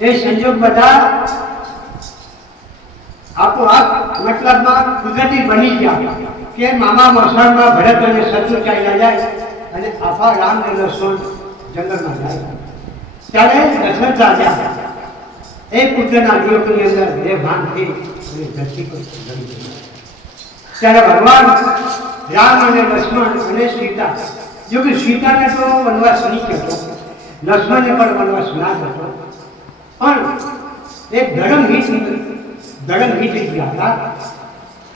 એ સંજોગ બધા આપોઆપ મતલબમાં કુદરતી બની ગયા કે મામા મસાણમાં ભરત અને શત્રુ ચાલ્યા જાય અને આફા રામ અને લક્ષ્મણ જંગલમાં જાય ત્યારે દશરથ રાજા એ પુત્રના વિયોગની અંદર બે ભાનથી ધરતી પર ત્યારે ભગવાન રામ અને લક્ષ્મણ અને સીતા, જો કે સીતાને તો વનવાસ નહીં હતો, લક્ષ્મણને પણ વનવાસ ના હતો, પણ એક ધર્મ હિત ગયા હતા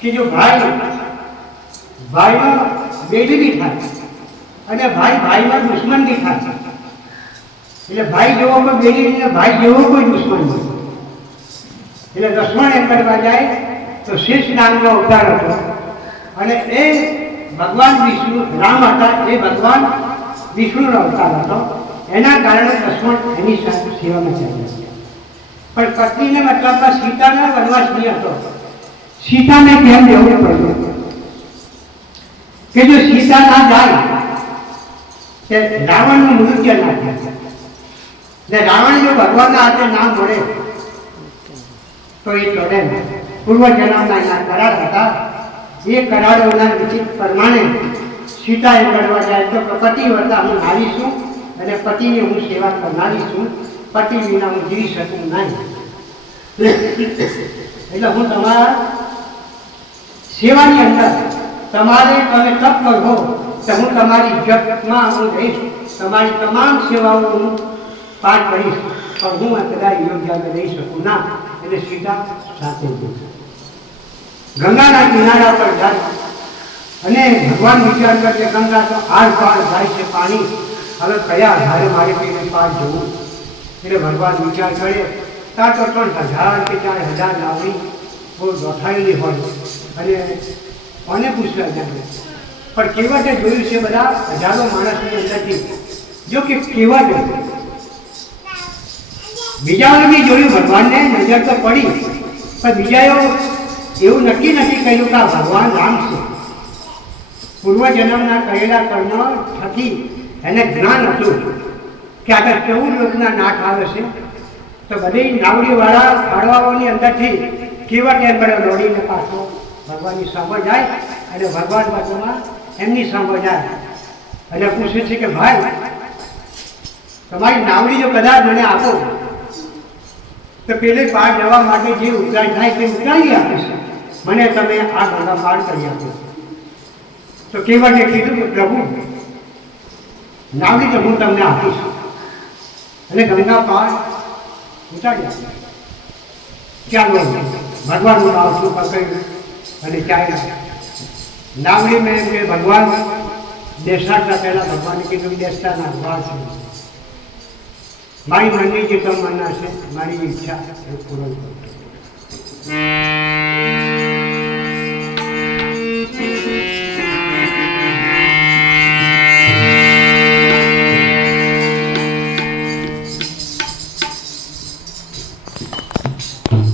કે જો ભાઈમાં બેદબી થાય અને ભાઈમાં દુશ્મન બી થાય, એટલે ભાઈ જેવો કોઈ બેદી ને ભાઈ જેવો કોઈ દુશ્મન નહીં. એટલે લક્ષ્મણ એમ કરવા જાય તો શેષ નામનો અવતાર હતો અને એ ભગવાન વિષ્ણુ રામ હતા, એ ભગવાન વિષ્ણુનો અવતાર હતો. એના કારણે લક્ષ્મણ એની સાથે સેવામાં ચાલ્યા. પણ પત્નીને મતલબમાં સીતાનો વનવાસ નહીં હતો. સીતાને કેમ જવું પડ્યું કે જો સીતા ના જાય તે રાવણનું મૃત્યુ ના થાય, ને રાવણ જો ભગવાનના હાથે ના મળે તો એ ચડે નહીં. પૂર્વજન્મના એના કરાર હતા. એ કરારોના વિચિત પ્રમાણે સીતા એ કરવા જાય તો પતિવ્રતા હું નારી છું અને પતિની હું સેવા કરનારી છું, પતિ વિના હું જીવી શકું નહીં, એટલે હું તમારા સેવાની અંદર તમારે તમે તપ કરો તો હું તમારી ઇજ્જતમાં હું રહીશ, તમારી તમામ સેવાઓ હું પાર કરીશ, પણ હું કદાચ યોગ્ય રહી શકું ના. એટલે સીતા સાથે ગંગાના કિનારા પર જાય અને ભગવાન વિચાર કરે કે ગંગા તો આર પાર જાય છે પાણી, હવે કયા આધારે મારે તેને પાર જવું. એટલે ભગવાન વિચાર કરે ત્યાં તો 3000 કે 4000 નાવડી બહુ ગોઠાયેલી હોય અને કોને પૂછવા જાય, પણ કેવટે જોયું છે બધા હજારો માણસની અંદરથી, જો કે કેવટે બીજાઓને બી જોયું, ભગવાનને નજર તો પડી, પણ બીજાઓ એવું નક્કી નથી કહ્યું કે આ ભગવાન રામ છે. પૂર્વજન્મના કરેલા કર્મ થકી એને જ્ઞાન હતું કે આગળ 14 લોકના નાથ આવે છે, તો બધી નાવડીવાળા પાડવાઓની અંદરથી કેવટ એમ પડે દોડીને પાછો ભગવાનની સામે જાય અને ભગવાન બાજુમાં એમની સામે જાય અને પૂછે છે કે ભાઈ તમારી નાવડી જો કદાચ મને આપો તો પેલે પાર જવા માટે જે ઉતાર થાય તે ઉતારી આપે છે, મને તમે આ ગંગા પાર કરી આપો. તો કેવટે કીધું કે પ્રભુ નાવડી તો હું તમને આપીશ અને ગંગા પાર ઉતારી આપે. ચાલો ભગવાનનું નામ શું પકડ્યું અને ચાલ્યા. નાવડી મેં કે ભગવાન બેસાડતા પહેલા ભગવાને કીધું બેસતા ના વાર છે, મારી મનની જે તમન્ના છે, મારી ઈચ્છા એ પૂર્ણ કરો.